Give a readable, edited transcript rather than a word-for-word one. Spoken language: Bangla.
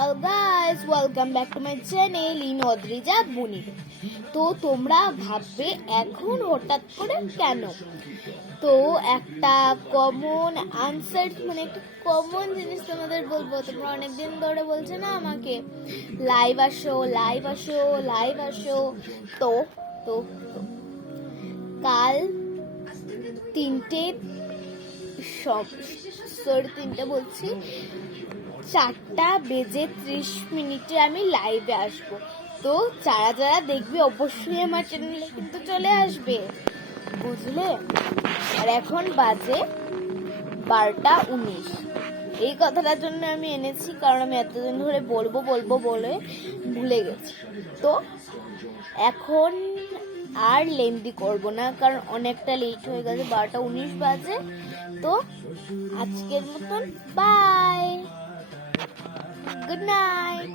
guys, welcome back to my channel in Odrija Buni. তো তোমরা ভাববে এখন হঠাৎ করে কেন? তো একটা কমন আনসার মানে একটা কমন জিনিস তোমাদের বলবো। তোমরা অনেকদিন ধরে বলছো না আমাকে লাইভ আসো লাইভ আসো লাইভ আসো। তো তো তো কাল 3:30 বলছি, 4:30 আমি লাইভে আসবো। তো যারা যারা দেখবে অবশ্যই আমার চ্যানেলে কিন্তু চলে আসবে, বুঝলে? আর এখন বাজে 12:19। এই কথাটার জন্য আমি এনেছি কারণ আমি এতদিন ধরে বলবো বলে ভুলে গেছি। তো এখন আর লেন্দি করব না কারণ অনেকটা লেট হয়ে গেছে, 12:19 বাজে। তো আজকের মতন বাই, গুড নাইট।